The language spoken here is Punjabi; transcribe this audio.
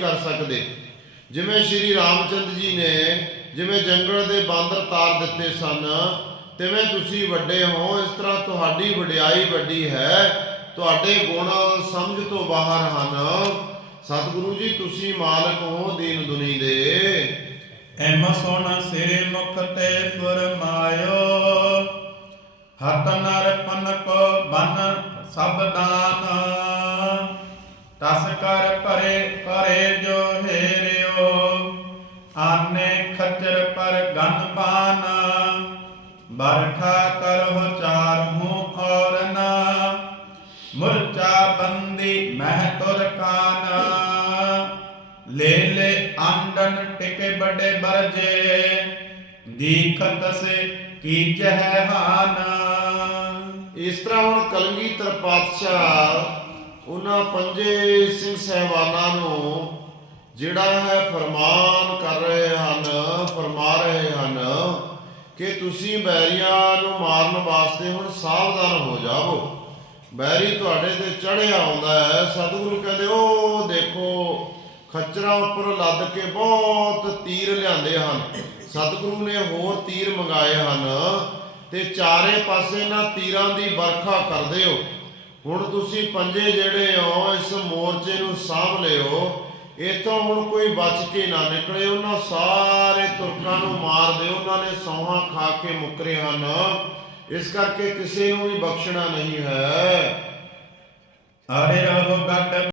ਕਰ ਸਕਦੇ। ਜਿਵੇਂ ਸ਼੍ਰੀ ਰਾਮਚੰਦਰ ਜੀ ਨੇ ਜਿਵੇਂ ਜੰਗਲ ਦੇ ਬਾਂਦਰ ਤਾਰ ਦਿੱਤੇ ਸਨ, ਤਿਵੇਂ ਤੁਸੀਂ ਵੱਡੇ ਹੋ, ਇਸ ਤਰ੍ਹਾਂ ਤੁਹਾਡੀ ਵਡਿਆਈ ਵੱਡੀ ਹੈ, ਤੁਹਾਡੇ ਗੁਣ ਸਮਝ ਤੋਂ ਬਾਹਰ ਹਨ। ਸਤਿਗੁਰੂ ਜੀ, ਤੁਸੀਂ ਮਾਲਕ ਹੋ ਦੀਨ ਦੁਨੀ ਦੇ। ਐਮ ਸੁਣ ਸਿਰ ਮੁਖ ਤੇ ਫਰਮਾਇਓ ਹਤ ਨਰ ਪਨਕ ਬਨ ਸਭ ਦਾਨ। ਤਸ ਕਰ ਭਰੇ ਭਰੇ ਜੋ ਹੇਰਿਓ, ਆਨੇ ਖਚਰ ਪਰ ਗਨ ਪਾਨ ਬਰਖਾ ਕਰਹੁ ਚਾਰਹੂ ਔਰ ਮੁਰਚਾ ਬੰਦੀ ਮਹਿ ਤੁਰ ਕਾਨ ਲੈ ਲੈ ਆਂਡਨ ਟਿਕੇ ਬੜੇ ਬਰਜੇ ਦੀਖਤ ਸੇ ਕੀਜਹਿ ਹਾਨ। ਇਸ ਤਰ੍ਹਾਂ ਹੁਣ ਕਲਗੀਧਰ ਪਾਤਸ਼ਾਹ ਉਹਨਾਂ ਪੰਜੇ ਸਿੰਘ ਸਹਿਬਾਨਾਂ ਨੂੰ ਜਿਹੜਾ ਹੈ ਫਰਮਾਨ ਕਰ ਰਹੇ ਹਨ, ਫਰਮਾ ਰਹੇ ਹਨ ਕਿ ਤੁਸੀਂ ਬੈਰੀਆਂ ਨੂੰ ਮਾਰਨ ਵਾਸਤੇ ਹੁਣ ਸਾਵਧਾਨ ਹੋ ਜਾਵੋ। ਬੈਰੀ ਤੁਹਾਡੇ ਤੇ ਚੜਿਆ ਆਉਂਦਾ ਹੈ। ਸਤਿਗੁਰੂ ਕਹਿੰਦੇ, ਉਹ ਦੇਖੋ, ਖੱਚਰਾਂ ਉੱਪਰ ਲੱਦ ਕੇ ਬਹੁਤ ਤੀਰ ਲਿਆਂਦੇ ਹਨ। ਸਤਿਗੁਰੂ ਨੇ ਹੋਰ ਤੀਰ ਮੰਗਾਏ ਹਨ ਤੇ ਚਾਰੇ ਪਾਸੇ ਇਹਨਾਂ ਤੀਰਾਂ ਦੀ ਵਰਖਾ ਕਰਦੇ ਹੋ। ਹੁਣ ਤੁਸੀਂ ਪੰਜੇ ਜਿਹੜੇ ਹੋ, ਇਸ ਮੋਰਚੇ ਨੂੰ ਸਾਂਭ ਲਿਓ। ਇਥੋਂ ਹੁਣ ਕੋਈ ਬਚ ਕੇ ਨਾ ਨਿਕਲੇ। ਉਹਨਾਂ ਸਾਰੇ ਤੁਰਕਾਂ ਨੂੰ ਮਾਰ ਦਿਓ। ਉਹਨਾਂ ਨੇ ਸੌਹਾਂ ਖਾ ਕੇ ਮੁੱਕਰੇ ਹਨ। ਇਸ ਕਰਕੇ ਕਿਸੇ ਨੂੰ ਵੀ ਬਖਸ਼ਣਾ ਨਹੀਂ ਹੈ। ਅਰੇ ਰਹੋ ਗੱਡ